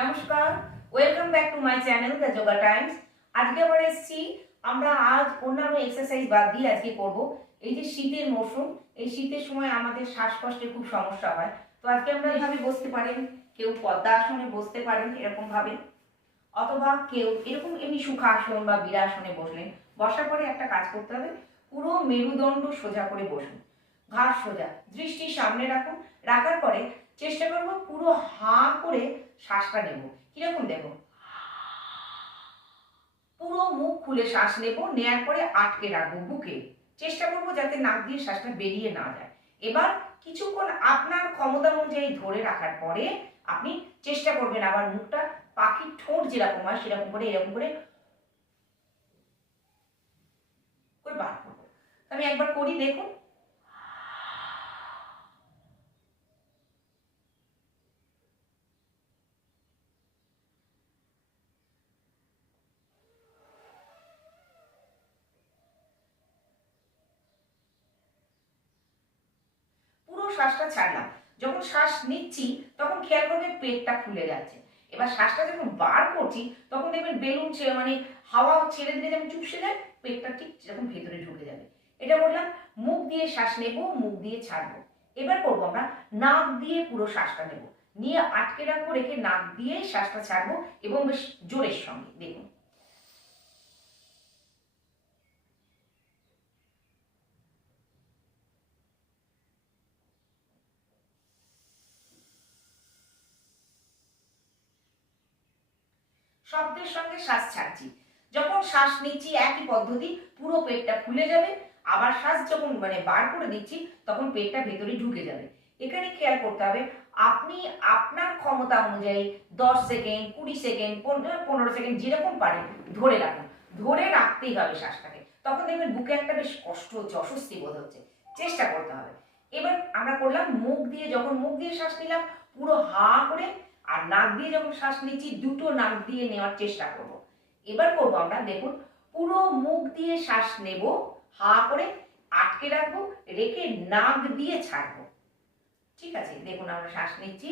নমস্কার welcome back to my channel the Yoga Times আজকে আবার এসেছি, আমরা আজ অন্যান্য এক্সারসাইজ বাদ দিয়ে আজকে করব। এই যে শীতের মরশুম, এই শীতের সময় আমাদের শ্বাসকষ্টে খুব সমস্যা হয়। তো আজকে আমরা এইভাবে বসতে পারেন, কেউ পদ্মা আসনে বসতে পারেন এরকম ভাবে অথবা কেউ এরকম এমনি সুখাসন বা বীরাসনে বসলেন। বসার পরে একটা কাজ করতে হবে, পুরো মেরুদণ্ড সোজা করে বসুন। ঘাস সোজা, দৃষ্টি সামনে রাখুন রাখার পরে চেষ্টা করব পুরো হা করে শ্বাসটা নেব। কীরকম দেব? পুরো মুখ খুলে শ্বাস নেব, নেয়ার পরে আটকে রাখব বুকে। চেষ্টা করব যাতে নাক দিয়ে শ্বাসটা বেরিয়ে না যায়। এবার কিছুক্ষণ আপনার ক্ষমতা অনুযায়ী ধরে রাখার পরে আপনি চেষ্টা করবেন আবার মুখটা পাখির ঠোঁট যেরকম হয় সেরকম করে, এরকম করে বার করব। আমি একবার করি, দেখুন পুরো শ্বাসটা ছাড়লাম। যখন শ্বাস নিচ্ছি, তখন খেয়াল করবে পেটটা খুলে যাচ্ছে। এবার শ্বাসটা যখন বার করছি, তখন দেখবেন বেলুন ছে- মানে হাওয়া ছেড়ে দিলে যেমন চুপসে যায়, পেটটা ঠিক যেরকম ভেতরে ঢুকে যাবে। এটা বললাম, মুখ দিয়ে শ্বাস নেব, মুখ দিয়ে ছাড়বো। এবার করব আমরা, নাক দিয়ে পুরো শ্বাসটা নেব। নিয়ে আটকে রাখব, রেখে নাক দিয়ে শ্বাসটা ছাড়বো এবং বেশ জোরের সঙ্গে, দেখুন। শব্দের সঙ্গে শ্বাস ছাড়ছি। যখন শ্বাস নিচ্ছি, একই পদ্ধতি, পুরো পেটটা ফুলে যাবে, আবার শ্বাস যখন মানে বার করে দিচ্ছি তখন পেটটা ভেতরে ঢুকে যাবে। এখানে খেয়াল করতে হবে, আপনি আপনার ক্ষমতা অনুযায়ী দশ সেকেন্ড, কুড়ি সেকেন্ড পনেরো সেকেন্ড যেরকম পারেন ধরে রাখুন। ধরে রাখতেই হবে শ্বাসটাকে। তখন দেখবেন বুকে একটা বেশ কষ্ট হচ্ছে, অস্বস্তি বোধ হচ্ছে। চেষ্টা করতে হবে। এবার আমরা করলাম, মুখ দিয়ে, যখন মুখ দিয়ে শ্বাস নিলাম, পুরো হা করে আর নাক দিয়ে যখন শ্বাস নিচ্ছি, দুটো নাক দিয়ে নেওয়ার চেষ্টা করব। এবার করব আমরা, দেখুন, পুরো মুখ দিয়ে শ্বাস নেব, হা করে আটকে রাখব, রেখে নাক দিয়ে ছাড়বো। ঠিক আছে, দেখুন আমরা শ্বাস নিচ্ছি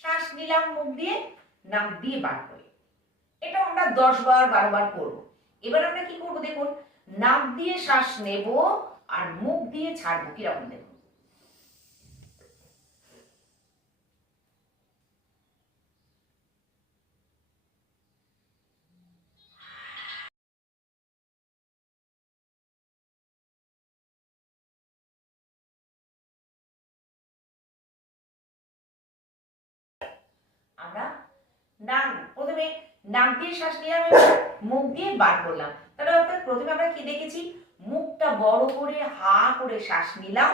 শ্বাস নিলাম মুখ দিয়ে, নাক দিয়ে বার করে। এটা আমরা দশ বার, বারো বার করব। এবার আমরা কি করব দেখুন, নাক দিয়ে শ্বাস নেব আর মুখ দিয়ে ছাড়বো। কীরকম দেখুন? আমরা নাক প্রথমে নাক দিয়ে শ্বাস নিলাম মুখ দিয়ে বার করলাম। তাহলে অর্থাৎ প্রথমে আমরা কি দেখেছি? মুখটা বড় করে হা করে শ্বাস নিলাম,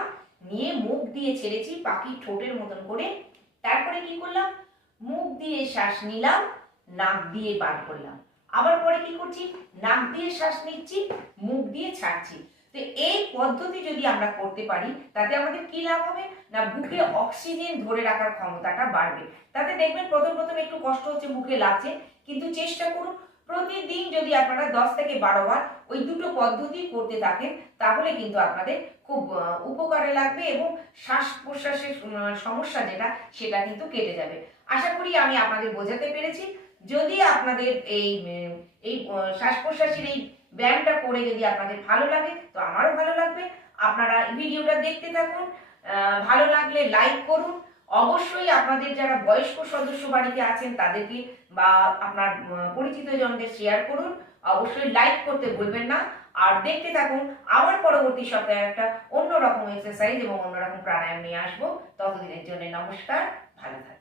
নিয়ে মুখ দিয়ে ছেড়েছি পাখি ঠোঁটের মতন করে। তারপরে কি করলাম? মুখ দিয়ে শ্বাস নিলাম, নাক দিয়ে বার করলাম। আবার পরে কি করছি? নাক দিয়ে শ্বাস নিচ্ছি, মুখ দিয়ে ছাড়ছি। তো এই পদ্ধতি যদি আমরা করতে পারি, তাতে আমাদের কি লাভ হবে? না বুকে অক্সিজেন ধরে রাখার ক্ষমতাটা বাড়বে। তাতে দেখবেন প্রথম প্রথম একটু কষ্ট হচ্ছে মুখে লাগছে, কিন্তু চেষ্টা করুন, প্রতিদিন যদি আপনারা দশ থেকে বারো বার ওই দুটো পদ্ধতি করতে থাকেন, তাহলে কিন্তু আপনাদের খুব উপকারে লাগবে এবং শ্বাস প্রশ্বাসের সমস্যা যেটা, সেটা কিন্তু কেটে যাবে। আশা করি আমি আপনাদের বোঝাতে পেরেছি। যদি আপনাদের এই এই শ্বাস প্রশ্বাসের এই ব্যায়ামটা করে যদি আপনাদের ভালো লাগে, তো আমারও ভালো লাগবে। আপনারা ভিডিওটা দেখতে থাকুন ভালো লাগলে লাইক করুন। অবশ্যই আপনাদের যারা বয়স্ক সদস্য বাড়িতে আছেন, তাদেরকে বা আপনার পরিচিত জনদের শেয়ার করুন। অবশ্যই লাইক করতে ভুলবেন না। আর দেখতে থাকুন, আবার পরবর্তী সপ্তাহে একটা অন্যরকম এক্সারসাইজ এবং অন্যরকম প্রাণায়াম নিয়ে আসব। ততদিনের জন্য নমস্কার, ভালো থাকবেন